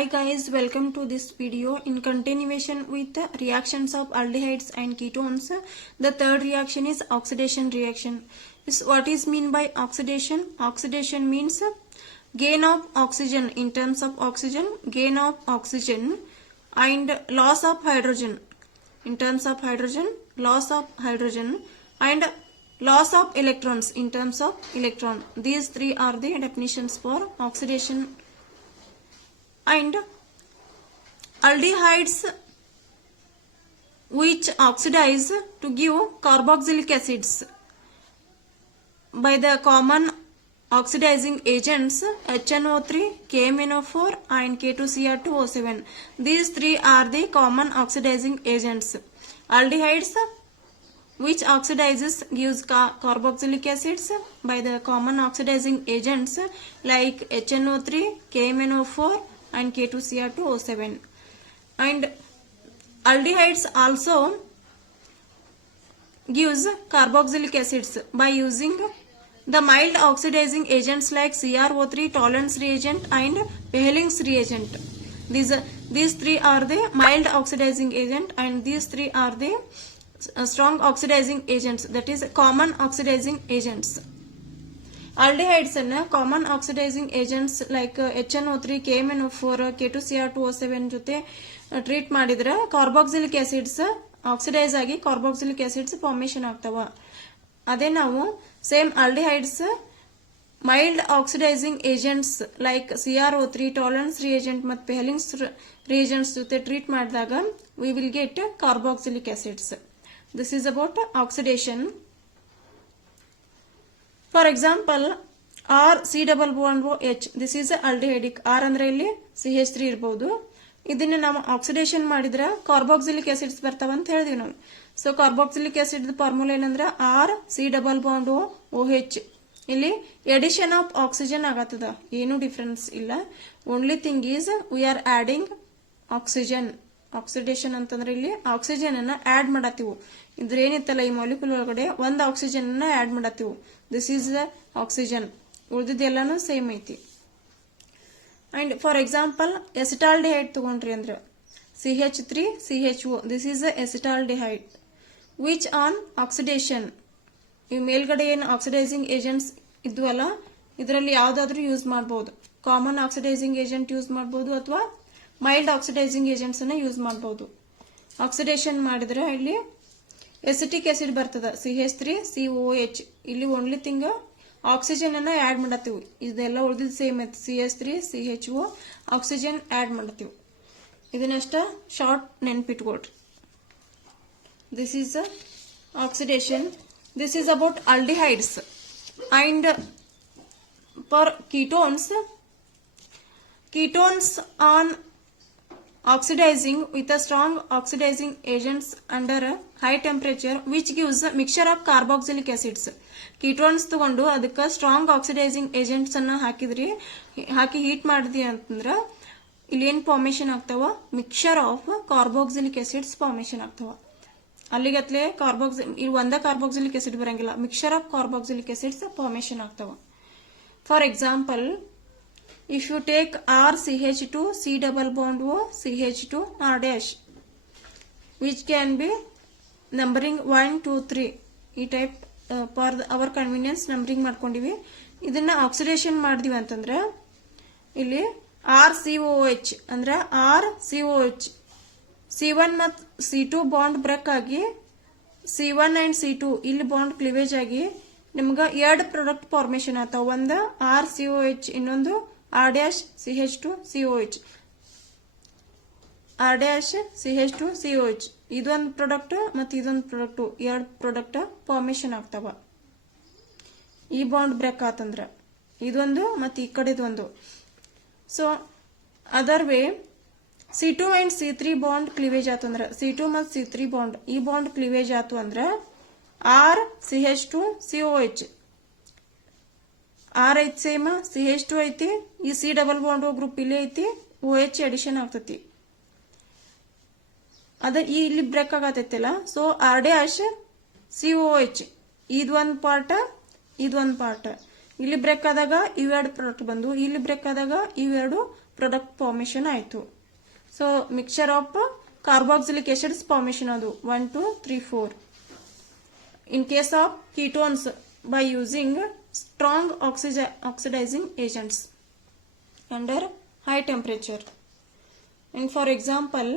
Hi guys, welcome to this video. In continuation with the reactions of aldehydes and ketones, the third reaction is oxidation reaction. What is mean by oxidation? Oxidation means gain of oxygen in terms of oxygen, gain of oxygen and loss of hydrogen in terms of hydrogen, loss of hydrogen and loss of electrons in terms of electron. These three are the definitions for oxidation. And aldehydes which oxidize to give carboxylic acids by the common oxidizing agents HNO3, KMNO4 and K2Cr2O7. These three are the common oxidizing agents. Aldehydes which oxidizes gives carboxylic acids by the common oxidizing agents like HNO3, KMNO4 and K2Cr2O7. And aldehydes also gives carboxylic acids by using the mild oxidizing agents like CrO3 tolerance reagent and Behling's reagent. These three are the mild oxidizing agent and these three are the strong oxidizing agents, that is common oxidizing agents. Aldehydes and common oxidizing agents like HNO3, KMNO4, K2Cr2O7 ಜೊತೆ treat ಮಾಡಿದ್ರೆ carboxylic acids oxidise ಆಗಿ carboxylic acids formation ಆಗ್ತಾವ. ಅದೇ ನಾವು same aldehydes mild oxidising agents like CrO3 tolerance reagent ಮತ್ತು ಬೆಹ್ಲಿಂಗ್ಸ್ reagents ಜೊತೆ treat ಮಾಡಿದಾಗ we will get carboxylic acids. This is about oxidation. For example, R C double bond OH, this is aldehydic. R ಅಂದ್ರೆ ಇಲ್ಲಿ CH3 ಇರಬಹುದು. ಇದನ್ನ ನಾವು oxidation ಮಾಡಿದ್ರೆ carboxylic acids ಬರ್ತಾವ ಅಂತ ಹೇಳಿದ್ವಿ ನಾವು. ಸೊ ಕಾರ್ಬಾಕ್ಸಿಲಿಕ್ ಆಸಿಡ್ ಫಾರ್ಮುಲಾ ಏನಂದ್ರೆ R C double bond OH. ಇಲ್ಲಿ ಎಡಿಷನ್ ಆಫ್ ಆಕ್ಸಿಜನ್ ಆಗತ್ತದ, ಏನು ಡಿಫರೆನ್ಸ್ ಇಲ್ಲ. Only thing is we are adding oxygen. Oxidation ಅಂತಂದ್ರೆ ಇಲ್ಲಿ ಆಕ್ಸಿಜನ್ ಅನ್ನ ಆಡ್ ಮಾಡತ್ತೀವಿ. ಇದ್ರ ಏನಿತ್ತಲ್ಲ ಈ ಮಾಲಿಕ್ಯೂಲ್ ಒಳಗಡೆ ಒಂದು ಆಕ್ಸಿಜನ್ ಅನ್ನ ಆಡ್ ಮಾಡತ್ತೀವಿ. ದಿಸ್ ಈಸ್ ದ ಆಕ್ಸಿಜನ್, ಉಳಿದಿದ್ದೆಲ್ಲಾನು ಸೇಮ್ ಐತಿ. ಅಂಡ್ ಫಾರ್ ಎಕ್ಸಾಂಪಲ್ ಎಸಿಟಾಲ್ಡಿಹೈಡ್ ತಗೊಂಡ್ರಿ ಅಂದ್ರೆ CH3 CHO, this is acetaldehyde which on oxidation. ಈ ಮೇಲ್ಗಡೆ ಏನು ಆಕ್ಸಿಡೈಸಿಂಗ್ ಏಜೆಂಟ್ಸ್ ಇದ್ವಲ್ಲ ಇದರಲ್ಲಿ ಯಾವ್ದಾದ್ರು ಯೂಸ್ ಮಾಡಬಹುದು. ಕಾಮನ್ ಆಕ್ಸಿಡೈಸಿಂಗ್ ಏಜೆಂಟ್ ಯೂಸ್ ಮಾಡಬಹುದು ಅಥವಾ ಮೈಲ್ಡ್ ಆಕ್ಸಿಡೈಸಿಂಗ್ ಏಜೆಂಟ್ಸ್ ಅನ್ನ ಯೂಸ್ ಮಾಡಬಹುದು. ಆಕ್ಸಿಡೇಷನ್ ಮಾಡಿದ್ರೆ ಇಲ್ಲಿ ಎಸಿಟಿಕ್ ಆಸಿಡ್ ಬರ್ತದ CH3 COH. ಇಲ್ಲಿ ಓನ್ಲಿ ಥಿಂಗ್ ಆಕ್ಸಿಜನ್ ಅನ್ನ ಆಡ್ ಮಾಡತ್ತೀವಿ. ಇದೆಲ್ಲ ಉಳಿದಿದ್ದು ಸೇಮ್ ಐತಿ. CH3 CHO ಆಕ್ಸಿಜನ್ ಆಡ್ ಮಾಡತ್ತೀವಿ. ಇದನ್ನಷ್ಟ ಶಾರ್ಟ್ ನೆನ್ಪಿಟ್ಕೊಳ್ರಿ. This is oxidation. This is about aldehydes. And for ketones on oxidizing with a strong oxidizing agents under a high temperature which gives a mixture of carboxylic acids. ketones ತಗೊಂಡು ಅದಕ್ಕೆ strong oxidising agents ಅನ್ನ ಹಾಕಿ heat ಮಾಡಿದ್ವಿ ಅಂತಂದ್ರ ಇಲ್ಲಿ ಏನ್ formation ಆಗ್ತಾವ, mixture of carboxylic acids formation ಆಗ್ತಾವ. ಅಲ್ಲಿಗತ್ಲೆ ಇಲ್ಲಿ ಒಂದ ಕಾರ್ಬೋಕ್ಸಿಲಿಕ್ ಆಸಿಡ್ ಬರಂಗಿಲ್ಲ, mixture of carboxylic acids formation ಆಗ್ತಾವ. For example, if you take R CH2 C double bond O CH2 R dash, which can be numbering 1 2 3 ಈ type for our convenience numbering ಮಾಡ್ಕೊಂಡಿವಿ. ಇದನ್ನ oxidation ಮಾಡಿದ್ವಿ ಅಂತಂದ್ರೆ ಇಲ್ಲಿ RCOH ಅಂದ್ರೆ RCOH C1 ಮತ್ತು C2 bond break ಆಗಿ C1 ಅಂಡ್ C2 ಇಲ್ಲಿ ಬಾಂಡ್ ಕ್ಲಿವೇಜ್ ಆಗಿ ನಿಮ್ಗೆ ಎರಡು ಪ್ರಾಡಕ್ಟ್ ಫಾರ್ಮೇಶನ್ ಆಗ್ತಾವ. ಒಂದು RCOH, ಇನ್ನೊಂದು R dash CH2 COH. R dash CH2 COH ಇದೊಂದು ಪ್ರಾಡಕ್ಟ್ ಮತ್ತು ಇದೊಂದು ಪ್ರಾಡಕ್ಟ್, ಎರಡು ಪ್ರಾಡಕ್ಟ್ ಫಾರ್ಮೇಶನ್ ಆಗ್ತಾವ. ಈ ಬಾಂಡ್ ಬ್ರೇಕ್ ಆತಂದ್ರ ಇದೊಂದು ಮತ್ತು ಈ ಕಡೆದು ಒಂದು. So other way C2 and C3 bond cleavage ಆತಂದ್ರ C2 ಮತ್ತು C3 ಬಾಂಡ್ ಈ ಬಾಂಡ್ ಕ್ಲಿವೇಜ್ ಆತು ಅಂದ್ರ R CH2 COH R ಐತಿ ಸೇಮ್, CH2 ಐತಿ, ಈ C ಡಬಲ್ ಬಾಂಡ್ ಗ್ರೂಪ್ ಇಲ್ಲಿ ಐತಿ, OH ಅಡಿಷನ್ ಆಗ್ತತಿ. ಅದ ಇಲ್ಲಿ ಬ್ರೇಕ್ ಆಗತೈತಿಲ್ಲ. ಸೊ R dash COH ಇದೊಂದು ಪಾರ್ಟ್ ಇದೊಂದು ಪಾರ್ಟ್. ಇಲ್ಲಿ ಬ್ರೇಕ್ ಆದಾಗ ಇವೆರಡು ಪ್ರಾಡಕ್ಟ್ ಬಂದು, ಇಲ್ಲಿ ಬ್ರೇಕ್ ಆದಾಗ ಇವೆರಡು ಪ್ರಾಡಕ್ಟ್ ಫಾರ್ಮೇಶನ್ ಆಯ್ತು. So mixture of carboxylic acids formation ಅದು 1 2 3 4. In case of ketones, by using strong oxidizing agents under high temperature. And for example,